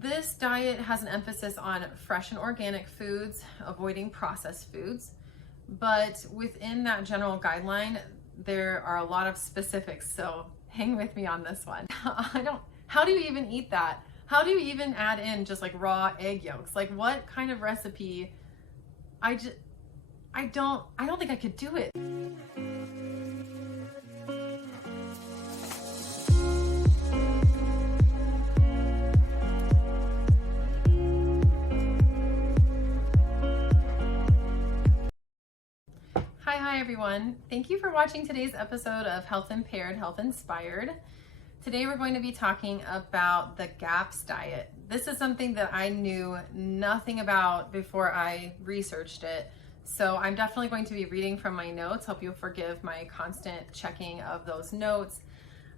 This diet has an emphasis on fresh and organic foods, avoiding processed foods. But within that general guideline, there are a lot of specifics. So hang with me on this one. How do you even eat that? How do you even add in just like raw egg yolks? Like what kind of recipe? I don't think I could do it. Hi everyone. Thank you for watching today's episode of Health Impaired, Health Inspired. Today we're going to be talking about the GAPS diet. This is something that I knew nothing about before I researched it. So I'm definitely going to be reading from my notes. Hope you'll forgive my constant checking of those notes.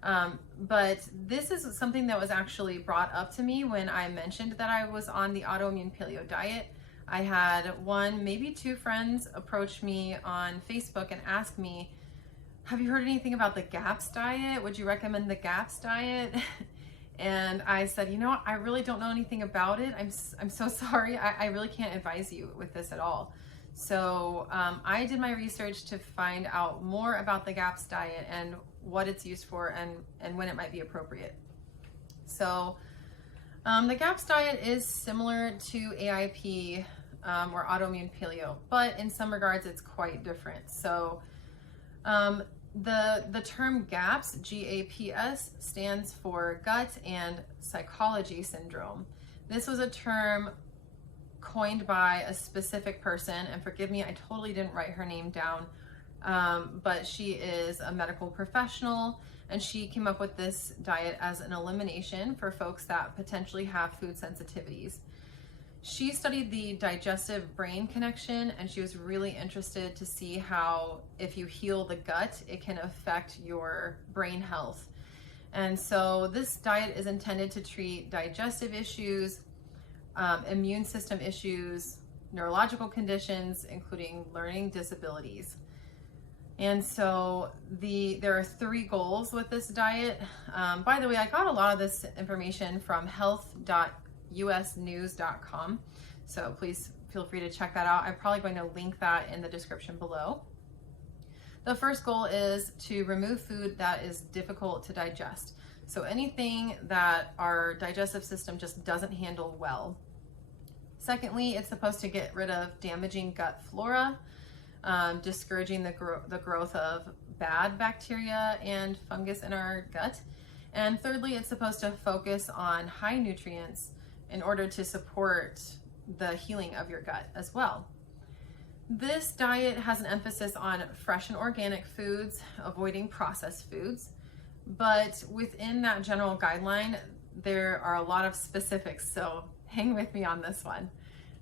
But this is something that was actually brought up to me when I mentioned that I was on the autoimmune paleo diet. I had one, maybe two friends approach me on Facebook and ask me, have you heard anything about the GAPS diet? Would you recommend the GAPS diet? And I said, you know what? I really don't know anything about it. I'm so sorry. I really can't advise you with this at all. So I did my research to find out more about the GAPS diet and what it's used for and when it might be appropriate. So the GAPS diet is similar to AIP or autoimmune paleo, but in some regards it's quite different. So the term GAPS, G-A-P-S, stands for gut and psychology syndrome. This was a term coined by a specific person, and forgive me, I totally didn't write her name down, but she is a medical professional, and she came up with this diet as an elimination for folks that potentially have food sensitivities. She studied the digestive brain connection, and she was really interested to see how if you heal the gut, it can affect your brain health. And so this diet is intended to treat digestive issues, immune system issues, neurological conditions, including learning disabilities. And so there are 3 goals with this diet. By the way, I got a lot of this information from health.usnews.com. So please feel free to check that out. I'm probably going to link that in the description below. The first goal is to remove food that is difficult to digest. So anything that our digestive system just doesn't handle well. Secondly, it's supposed to get rid of damaging gut flora, discouraging the growth of bad bacteria and fungus in our gut. And thirdly, it's supposed to focus on high nutrients in order to support the healing of your gut as well. This diet has an emphasis on fresh and organic foods, avoiding processed foods. But within that general guideline, there are a lot of specifics. So hang with me on this one.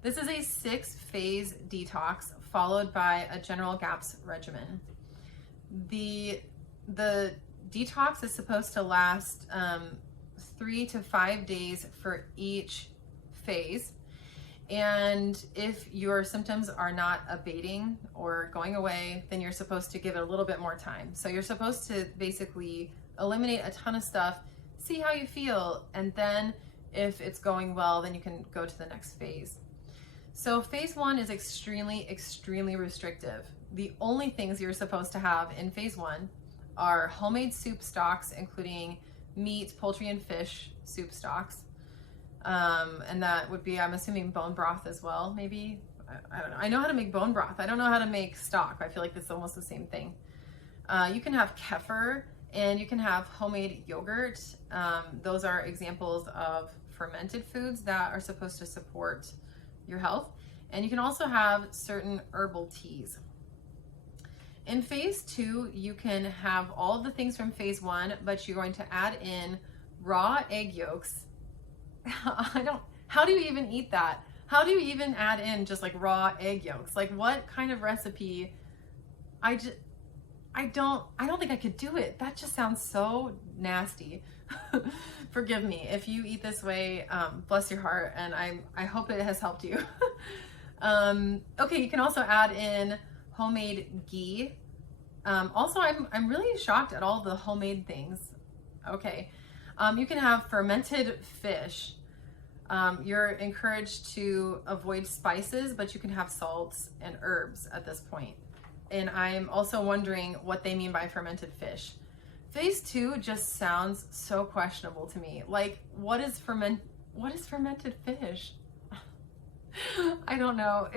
This is a 6-phase detox followed by a general GAPS regimen. The detox is supposed to last 3 to 5 days for each phase. And if your symptoms are not abating or going away, then you're supposed to give it a little bit more time. So you're supposed to basically eliminate a ton of stuff, see how you feel, and then if it's going well, then you can go to the next phase. So phase 1 is extremely restrictive. The only things you're supposed to have in phase 1 are homemade soup stocks, including meat, poultry, and fish soup stocks. And that would be, I'm assuming, bone broth as well, maybe. I don't know. I know how to make bone broth. I don't know how to make stock. I feel like it's almost the same thing. You can have kefir, and you can have homemade yogurt. Those are examples of fermented foods that are supposed to support your health. And you can also have certain herbal teas. In phase 2, you can have all of the things from phase 1, but you're going to add in raw egg yolks. How do you even eat that? How do you even add in just like raw egg yolks? Like what kind of recipe? I don't think I could do it. That just sounds so nasty. Forgive me if you eat this way. Bless your heart, and I hope it has helped you. Okay, you can also add in homemade ghee. Also, I'm really shocked at all the homemade things. Okay, you can have fermented fish. You're encouraged to avoid spices, but you can have salts and herbs at this point. And I'm also wondering what they mean by fermented fish. Phase 2 just sounds so questionable to me. Like, what is fermented fish? I don't know.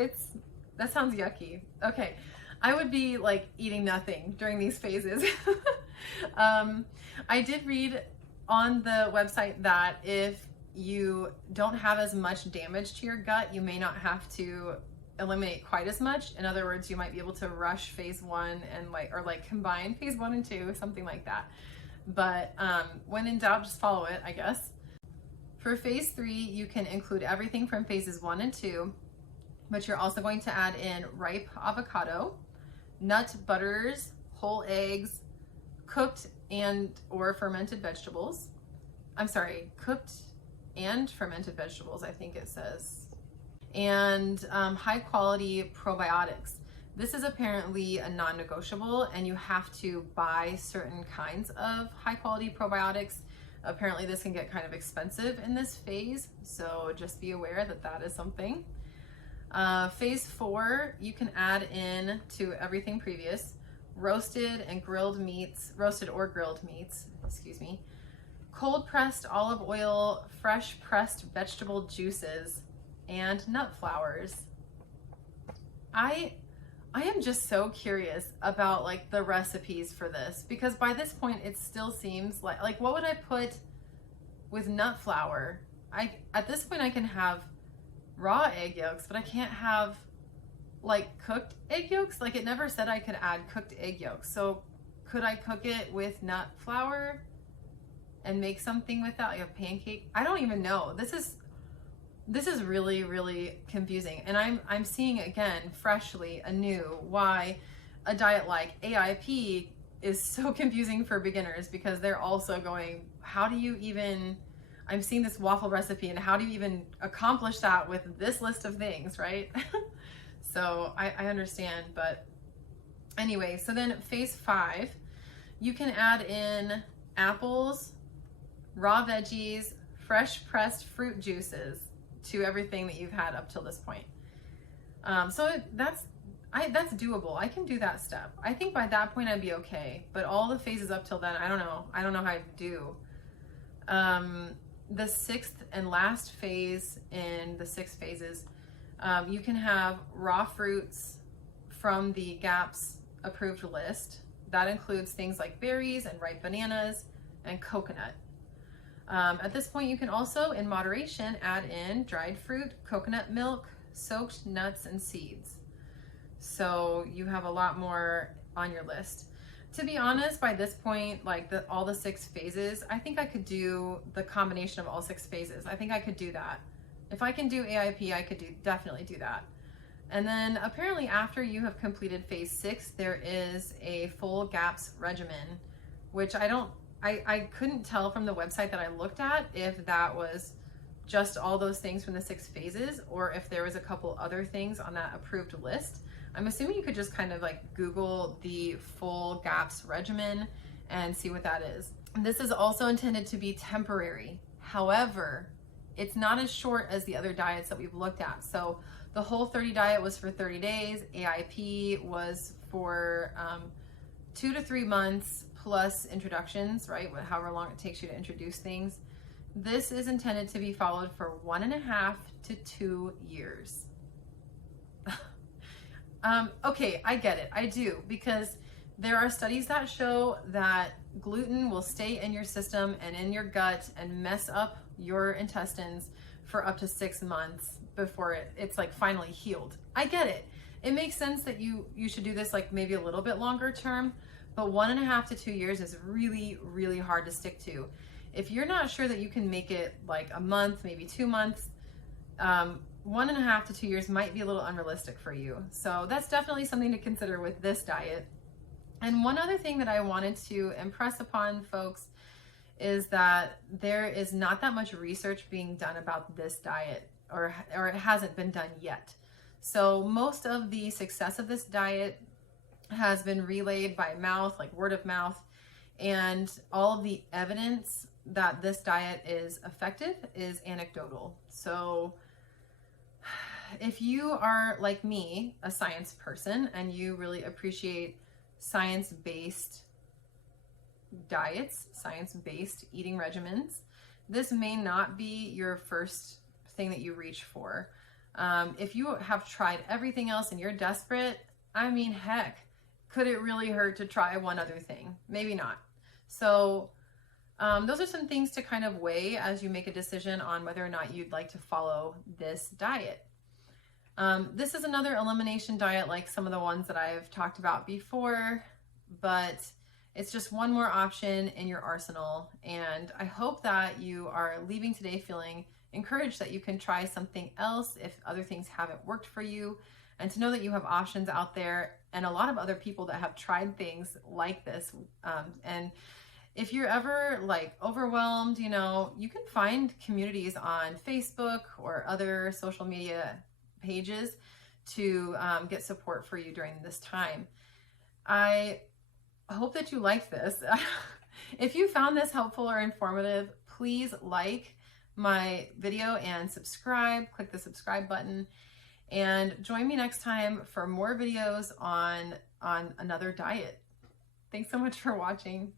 That sounds yucky. Okay. I would be like eating nothing during these phases. I did read on the website that if you don't have as much damage to your gut, you may not have to eliminate quite as much. In other words, you might be able to rush phase 1 and combine phase 1 and 2, something like that. But when in doubt, just follow it, I guess. For phase 3, you can include everything from phases 1 and 2, but you're also going to add in ripe avocado, nut butters, whole eggs, cooked and or fermented vegetables. I'm sorry, cooked and fermented vegetables, I think it says. And high quality probiotics. This is apparently a non-negotiable, and you have to buy certain kinds of high quality probiotics. Apparently this can get kind of expensive in this phase, so just be aware that that is something. Phase 4, you can add in to everything previous, roasted or grilled meats, cold pressed olive oil, fresh pressed vegetable juices, and nut flours. I am just so curious about like the recipes for this, because by this point it still seems like what would I put with nut flour? At this point I can have raw egg yolks, but I can't have like cooked egg yolks. Like it never said I could add cooked egg yolks. So could I cook it with nut flour and make something with that, like a pancake? I don't even know. This is really, really confusing. And I'm seeing again, freshly, anew, why a diet like AIP is so confusing for beginners, because they're also going, how do you even, I'm seeing this waffle recipe and how do you even accomplish that with this list of things, right? So I understand, but anyway, so then phase 5, you can add in apples, raw veggies, fresh pressed fruit juices to everything that you've had up till this point. So that's doable. I can do that step. I think by that point I'd be okay, but all the phases up till then, I don't know how I'd do. The 6th and last phase in the 6 phases, you can have raw fruits from the GAPS approved list. That includes things like berries and ripe bananas and coconut. At this point, you can also, in moderation, add in dried fruit, coconut milk, soaked nuts, and seeds. So you have a lot more on your list. To be honest, by this point, like all the 6 phases, I think I could do the combination of all 6 phases. I think I could do that. If I can do AIP, I could definitely do that. And then apparently after you have completed phase 6, there is a full GAPS regimen, which I couldn't tell from the website that I looked at if that was just all those things from the 6 phases or if there was a couple other things on that approved list. I'm assuming you could just kind of like Google the full GAPS regimen and see what that is. This is also intended to be temporary. However, it's not as short as the other diets that we've looked at. So the Whole30 diet was for 30 days. AIP was for 2 to 3 months plus introductions, right? However long it takes you to introduce things. This is intended to be followed for 1.5 to 2 years. Okay, I get it. I do, because there are studies that show that gluten will stay in your system and in your gut and mess up your intestines for up to 6 months before it's like finally healed. I get it. It makes sense that you should do this like maybe a little bit longer term, but 1.5 to 2 years is really, really hard to stick to. If you're not sure that you can make it like a month, maybe 2 months, 1.5 to 2 years might be a little unrealistic for you. So that's definitely something to consider with this diet. And one other thing that I wanted to impress upon folks is that there is not that much research being done about this diet, or it hasn't been done yet. So most of the success of this diet has been relayed by mouth, like word of mouth, and all of the evidence that this diet is effective is anecdotal. So if you are like me, a science person, and you really appreciate science-based diets, science-based eating regimens, this may not be your first thing that you reach for. If you have tried everything else and you're desperate, I mean, heck, could it really hurt to try one other thing? Maybe not. So those are some things to kind of weigh as you make a decision on whether or not you'd like to follow this diet. This is another elimination diet like some of the ones that I've talked about before, but it's just one more option in your arsenal. And I hope that you are leaving today feeling encouraged that you can try something else if other things haven't worked for you, and to know that you have options out there and a lot of other people that have tried things like this. And if you're ever like overwhelmed, you know, you can find communities on Facebook or other social media pages to get support for you during this time. I hope that you liked this. If you found this helpful or informative, please like my video and subscribe. Click the subscribe button and join me next time for more videos on another diet. Thanks so much for watching.